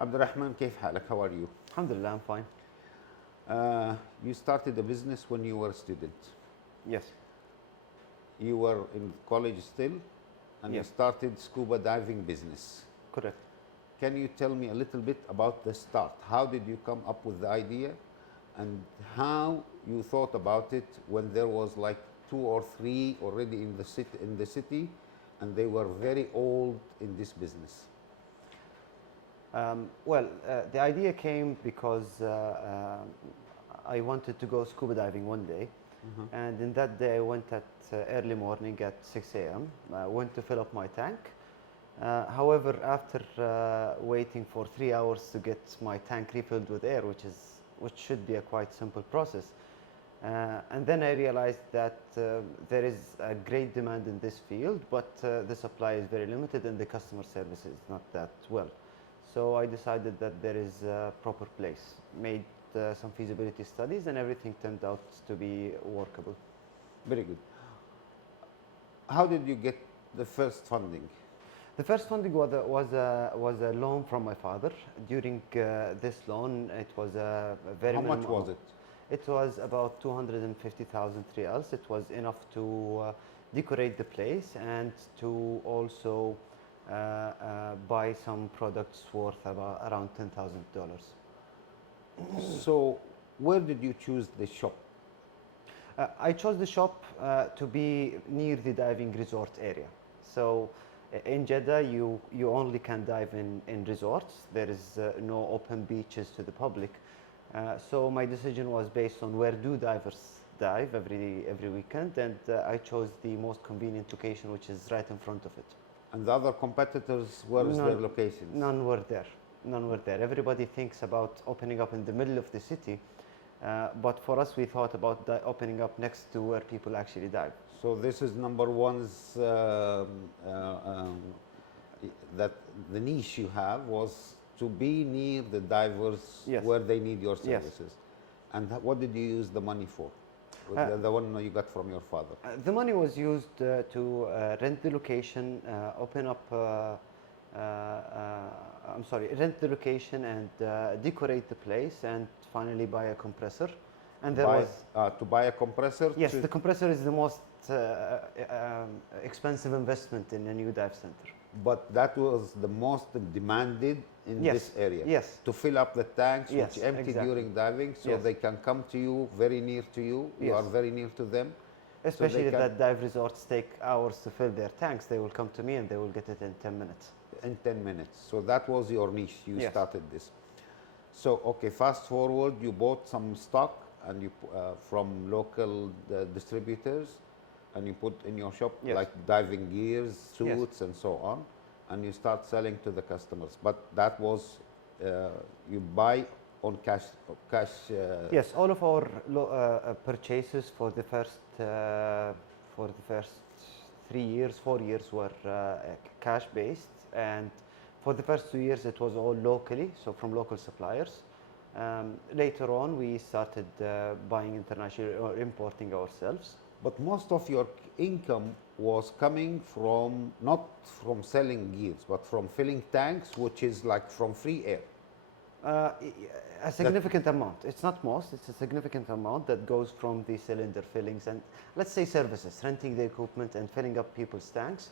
Abdurrahman, كيف حالك? How are you? Alhamdulillah, I'm fine. You started a business when you were a student. Yes, You were in college still, and you yes, started scuba diving business. correct. Can you tell me a little bit about the start? How did you come up with the idea, and how you thought about it when there was like two or three already in the city, and they were very old in this business? The idea came because I wanted to go scuba diving one day, and in that day I went at early morning at 6 a.m. I went to fill up my tank. However, after waiting for 3 hours to get my tank refilled with air, which should be a quite simple process, and then I realized that there is a great demand in this field, but the supply is very limited and the customer service is not that well. So I decided that there is a proper place, made some feasibility studies, and everything turned out to be workable. Very good. How did you get the first funding? The first funding was a loan from my father. During this loan, it was a very How much minimum was amount. it? It was about 250,000 riyals. It was enough to decorate the place and to also buy some products worth about around $10,000. So, where did you choose the shop? I chose the shop to be near the diving resort area. So in Jeddah, you only can dive in resorts. There is no open beaches to the public. So my decision was based on where do divers dive every weekend, and I chose the most convenient location, which is right in front of it. And the other competitors, where is their locations? None were there. None were there. Everybody thinks about opening up in the middle of the city, but for us, we thought about opening up next to where people actually dive. So this is number one's, that the niche you have was to be near the divers. Yes. Where they need your Yes. services. And what did you use the money for? The one you got from your father? The money was used to rent the location, open up, rent the location and decorate the place, and finally buy a compressor. And there to buy a compressor? Yes, the compressor is the most expensive investment in a new dive center. But that was the most demanded in Yes, this area. yes. To fill up the tanks, Yes, which empty exactly. during diving, so Yes. they can come to you, very near to you. You Yes. are very near to them. Especially that dive resorts take hours to fill their tanks. They will come to me and they will get it in 10 minutes. In 10 minutes. So that was your niche. You Yes. started this. So, okay, fast forward, you bought some stock and you from local distributors, and you put in your shop, Yes. like diving gears, Yes. suits, and so on, and you start selling to the customers. But that was, you buy on cash. Yes, all of our purchases for the first 3 years, 4 years were cash based, and for the first 2 years it was all locally, so from local suppliers. Later on, we started buying internationally or importing ourselves. But most of your income was coming from, not from selling gears, but from filling tanks, which is like from free air. A significant amount. It's not most, it's a significant amount that goes from the cylinder fillings and, let's say, services, renting the equipment and filling up people's tanks,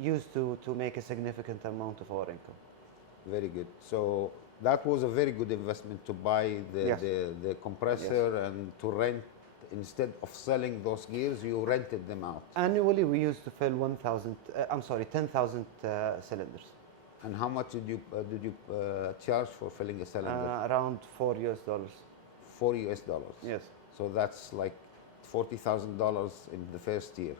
used to make a significant amount of our income. Very good. So that was a very good investment to buy Yes. the compressor and to rent. Instead of selling those gears, you rented them out. Annually, we used to fill 10,000 cylinders. And how much did you charge for filling a cylinder? Around $4. $4. Yes. So that's like $40,000 in the first year.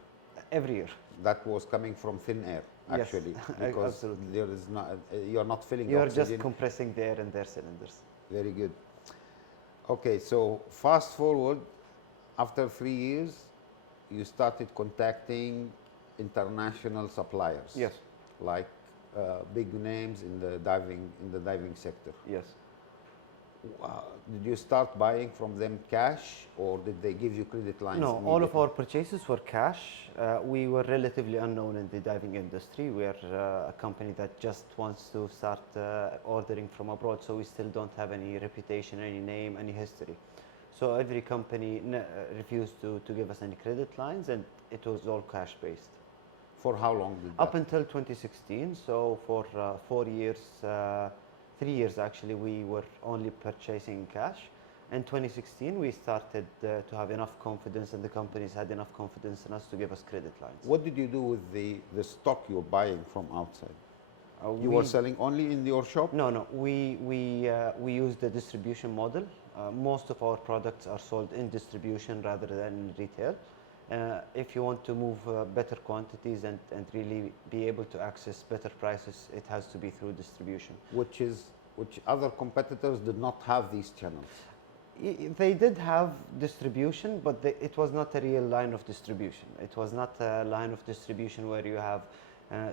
Every year. That was coming from thin air, Yes. actually, because Absolutely. there is not, you're not filling You're oxygen. just compressing the air in their cylinders. Very good. Okay, so fast forward, after 3 years, you started contacting international suppliers. Yes. Like big names in the diving sector. Yes. Did you start buying from them cash, or did they give you credit lines? No, all of our purchases were cash. We were relatively unknown in the diving industry. We are a company that just wants to start ordering from abroad, so we still don't have any reputation, any name, any history. So every company refused to give us any credit lines, and it was all cash based. For how long did that? Up until 2016, so for 4 years, 3 years actually, we were only purchasing cash. In 2016, we started to have enough confidence, and the companies had enough confidence in us to give us credit lines. What did you do with the stock you're buying from outside? You were selling only in your shop? No. We used the distribution model. Most of our products are sold in distribution rather than in retail. If you want to move better quantities and really be able to access better prices, it has to be through distribution. Which other competitors did not have these channels? They did have distribution, but it was not a real line of distribution. It was not a line of distribution where you have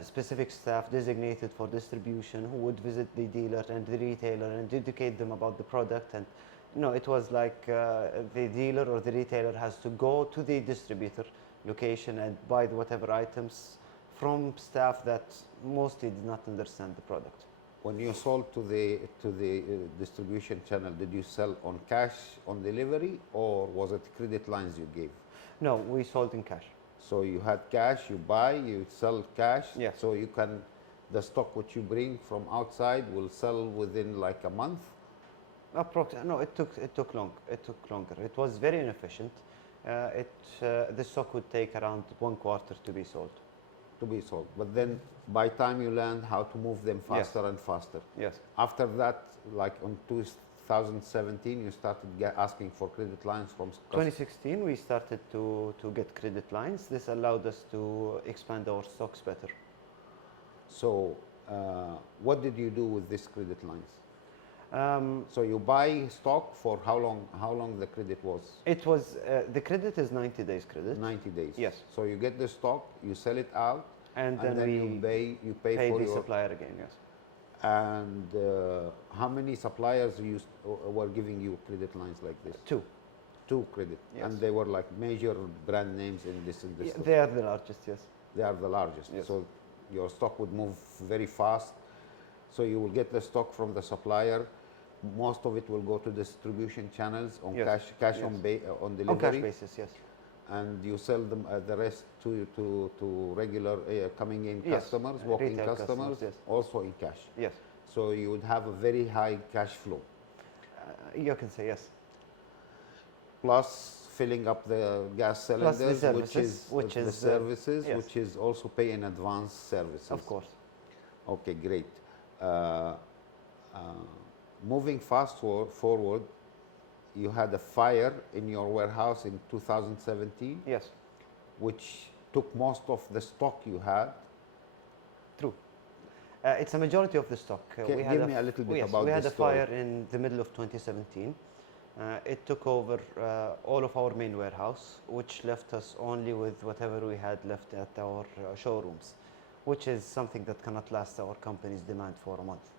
specific staff designated for distribution who would visit the dealer and the retailer and educate them about the product. And no, it was like the dealer or the retailer has to go to the distributor location and buy whatever items from staff that mostly did not understand the product. When you sold to the distribution channel, did you sell on cash on delivery, or was it credit lines you gave? No, we sold in cash. So you had cash, you buy, you sell cash. Yes. So you can, the stock which you bring from outside will sell within like a month? No, it took longer. It was very inefficient. The stock would take around 1 quarter to be sold. But then by time you learned how to move them faster and faster. Yes. After that, like on 2017, you started asking for credit lines from 2016, we started to get credit lines. This allowed us to expand our stocks better. So what did you do with these credit lines? So you buy stock for how long? How long the credit was? It was the credit is 90 days credit. 90 days. Yes. So you get the stock, you sell it out, and then you pay for the your supplier again. Yes. And how many suppliers were giving you credit lines like this? Two credit. Yes. And they were like major brand names in this industry. Yeah, they are the largest. Yes. They are the largest. Yes. So your stock would move very fast. So you will get the stock from the supplier. Most of it will go to distribution channels on cash on delivery. On cash basis, yes. And you sell them the rest to regular coming in customers, walk-in customers, yes. Also in cash. Yes. So you would have a very high cash flow. You can say yes. Plus filling up the gas cylinders, which is the services, yes. which is also pay in advance services. Of course. Okay, great. Moving forward, you had a fire in your warehouse in 2017. Yes. Which took most of the stock you had. True. It's a majority of the stock. Give me a little bit about this. We had a fire in the middle of 2017. It took over all of our main warehouse, which left us only with whatever we had left at our showrooms, which is something that cannot last our company's demand for a month.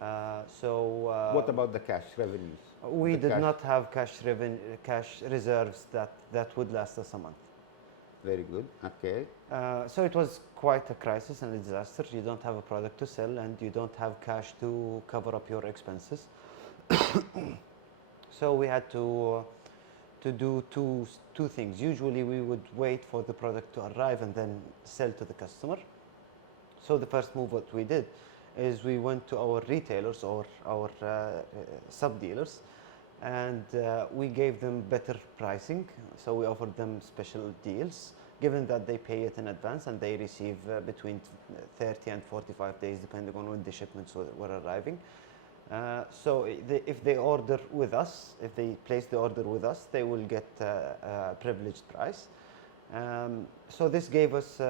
What about the cash revenues? We did not have cash reserves that would last us a month. Very good. Okay. So it was quite a crisis and a disaster. You don't have a product to sell, and you don't have cash to cover up your expenses. So we had to do two things. Usually we would wait for the product to arrive and then sell to the customer. So the first move what we did is we went to our retailers or our sub-dealers, and we gave them better pricing. So we offered them special deals, given that they pay it in advance and they receive between 30 and 45 days, depending on when the shipments were arriving. So if they order with us, if they place the order with us, they will get a privileged price. So this gave us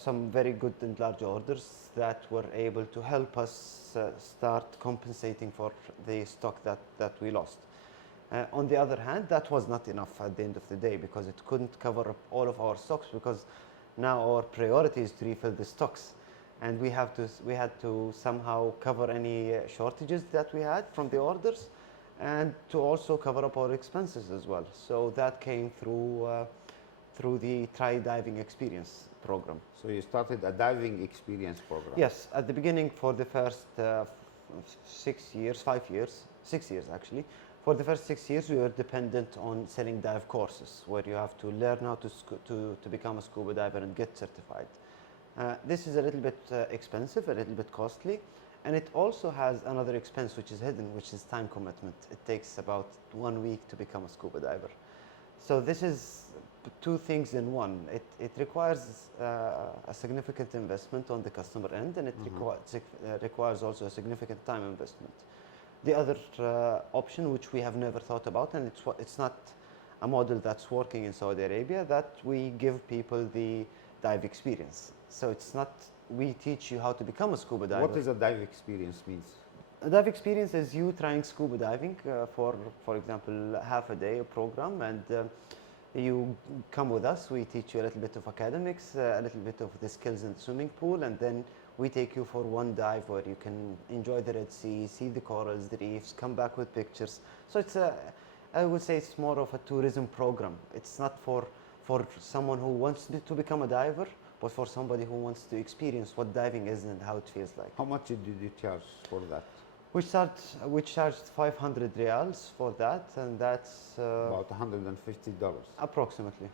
some very good and large orders that were able to help us start compensating for the stock that we lost. On the other hand, that was not enough at the end of the day, because it couldn't cover up all of our stocks, because now our priority is to refill the stocks, and we had to somehow cover any shortages that we had from the orders, and to also cover up our expenses as well. So that came through the Try Diving Experience program. So you started a diving experience program. Yes, at the beginning for the first 6 years, 5 years, 6 years actually. For the first 6 years, we were dependent on selling dive courses, where you have to learn how to become a scuba diver and get certified. This is a little bit expensive, a little bit costly, and it also has another expense which is hidden, which is time commitment. It takes about 1 week to become a scuba diver. So this is two things in one. It requires a significant investment on the customer end, and it requires also a significant time investment. The other option, which we have never thought about, and it's not a model that's working in Saudi Arabia, that we give people the dive experience. So it's not, we teach you how to become a scuba diver. What does a dive experience means? A dive experience is you trying scuba diving for example, half a day program, and you come with us. We teach you a little bit of academics, a little bit of the skills in the swimming pool, and then we take you for one dive where you can enjoy the Red Sea, see the corals, the reefs, come back with pictures. So it's I would say it's more of a tourism program. It's not for someone who wants to become a diver, but for somebody who wants to experience what diving is and how it feels like. How much did you charge for that? We charged 500 riyals for that, and that's About $150. approximately.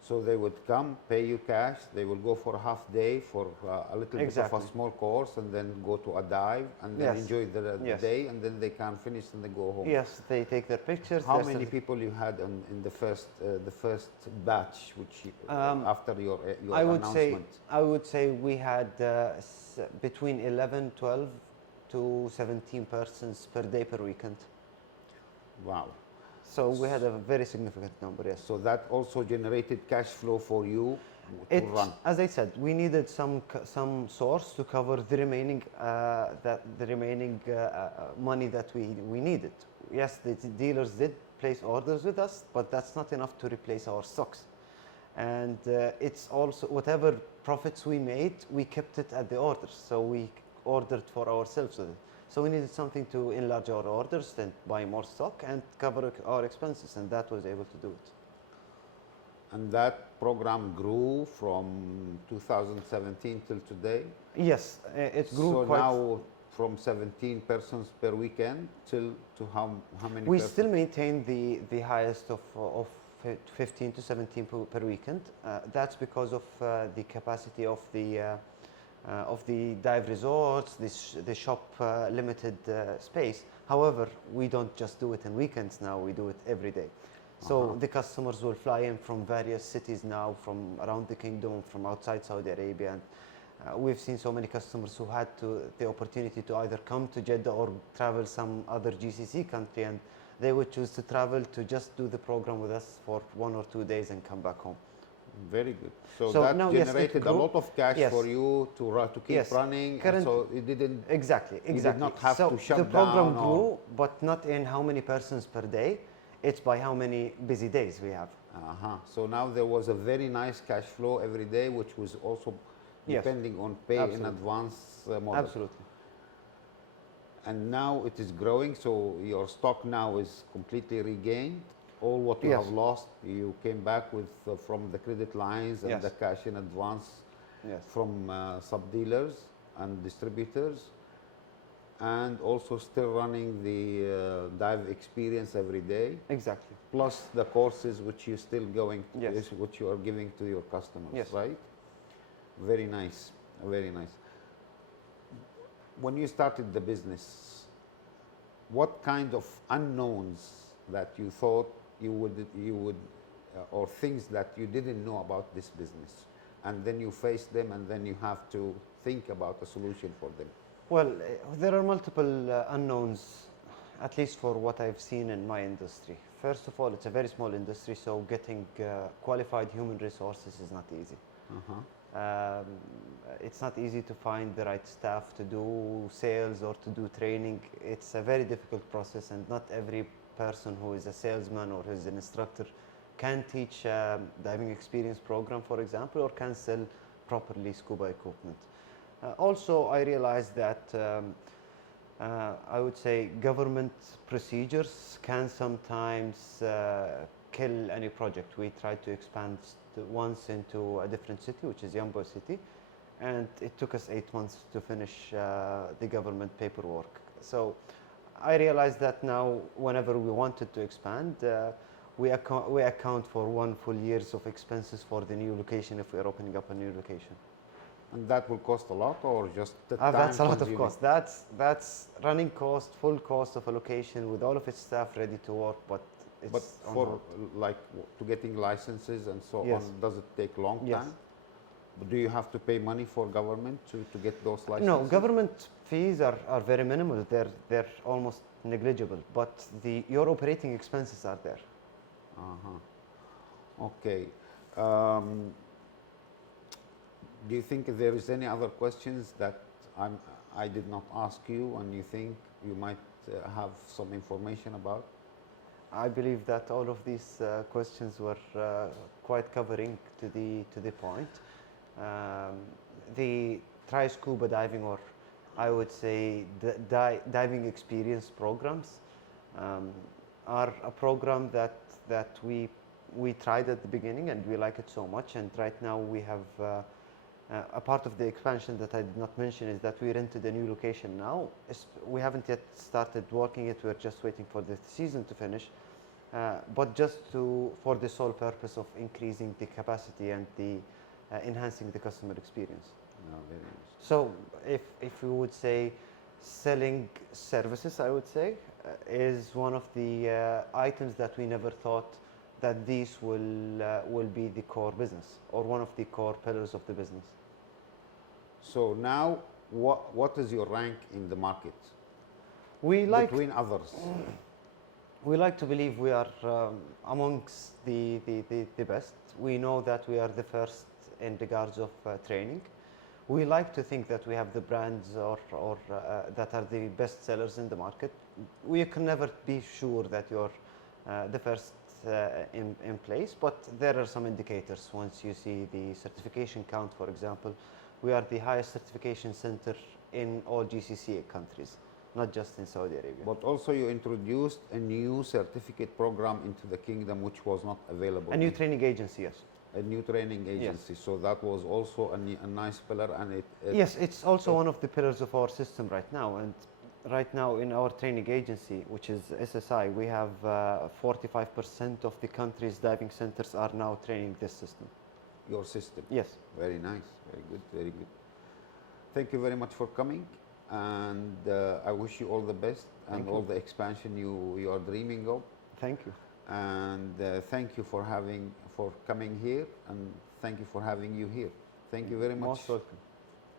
So they would come, pay you cash, they will go for a half day for a little bit of Exactly. a small course, and then go to a dive, and then Yes. enjoy the Yes. day, and then they can finish and they go home. Yes, they take their pictures. How their many certi- people you had in the first batch, which you, after your I would announcement? I would say we had between 11, 12 to 17 persons per day per weekend. Wow. So we had a very significant number, yes. So that also generated cash flow for you to It, run. as I said, we needed some source to cover the remaining money that we needed. Yes, the dealers did place orders with us, but that's not enough to replace our stocks. And it's also whatever profits we made, we kept it at the orders. So we ordered for ourselves with it. So we needed something to enlarge our orders, then buy more stock and cover our expenses, and that was able to do it. And that program grew from 2017 till today. Yes, it grew So quite. now from 17 persons per weekend till to how many We persons? still maintain the highest of 15 to 17 per weekend. That's because of the capacity of the dive resorts, the shop limited space. However, we don't just do it in weekends now, we do it every day. So the customers will fly in from various cities now, from around the kingdom, from outside Saudi Arabia. And we've seen so many customers who had the opportunity to either come to Jeddah or travel some other GCC country, and they would choose to travel to just do the program with us for 1 or 2 days and come back home. Very good. So So that now, yes, it generated a grew. lot of cash Yes. for you to keep Yes. running. And Current- so it didn't. Exactly. You did not have so to shut the program down or- grew, but not in how many persons per day. It's by how many busy days we have. So now there was a very nice cash flow every day, which was also Yes. depending on pay in Absolutely. advance model. Absolutely. And now it is growing, so your stock now is completely regained. All what you Yes. have lost, you came back with from the credit lines and Yes. the cash in advance Yes. from sub-dealers and distributors, and also still running the dive experience every day, Exactly. plus the courses which you still going, Yes. which you are giving to your customers, Yes. right? Very nice, very nice. When you started the business, what kind of unknowns that you thought you would, or things that you didn't know about this business, and then you face them, and then you have to think about a solution for them? Well, there are multiple unknowns, at least for what I've seen in my industry. First of all, it's a very small industry, so getting qualified human resources is not easy. It's not easy to find the right staff to do sales or to do training. It's a very difficult process, and not every person who is a salesman or who is an instructor can teach a diving experience program, for example, or can sell properly scuba equipment. Also, I realized that I would say government procedures can sometimes kill any project. We tried to expand once into a different city, which is Yambo City, and it took us 8 months to finish the government paperwork. So I realized that now, whenever we wanted to expand, we account for 1 full years of expenses for the new location if we are opening up a new location. And that will cost a lot, or just the time That's a lot of consuming? cost. That's running cost, full cost of a location with all of its staff ready to work, but it's But on for hold. like to getting licenses and so Yes. on, does it take long Yes. time? But do you have to pay money for government to get those licenses? No, government fees are very minimal. They're almost negligible, but your operating expenses are there. Okay. Do you think there is any other questions that I did not ask you and you think you might have some information about? I believe that all of these questions were quite covering to the point. The Try Scuba Diving, or I would say the diving experience programs, are a program that we tried at the beginning and we like it so much. And right now we have a part of the expansion that I did not mention is that we rented a new location now. We haven't yet started working it. We're just waiting for the season to finish. But just for the sole purpose of increasing the capacity and enhancing the customer experience. No, very nice. So if we would say selling services, I would say, is one of the items that we never thought that these will be the core business or one of the core pillars of the business. So now, what is your rank in the market between others? We like to believe we are amongst the best. We know that we are the first in regards of training. We like to think that we have the brands or that are the best sellers in the market. We can never be sure that you're the first in place, but there are some indicators. Once you see the certification count, for example, we are the highest certification center in all GCC countries, not just in Saudi Arabia. But also you introduced a new certificate program into the kingdom which was not available. A new training agency, yes. A new training agency. Yes. So that was also a nice pillar, and it yes, it's also one of the pillars of our system right now. And right now in our training agency, which is SSI, we have 45% of the country's diving centers are now training this system. Your system? Yes. Very nice. Very good. Very good. Thank you very much for coming, and I wish you all the best and all the expansion you are dreaming of. Thank you. And thank you for coming here, and thank you for having you here. Thank you very much. Most welcome.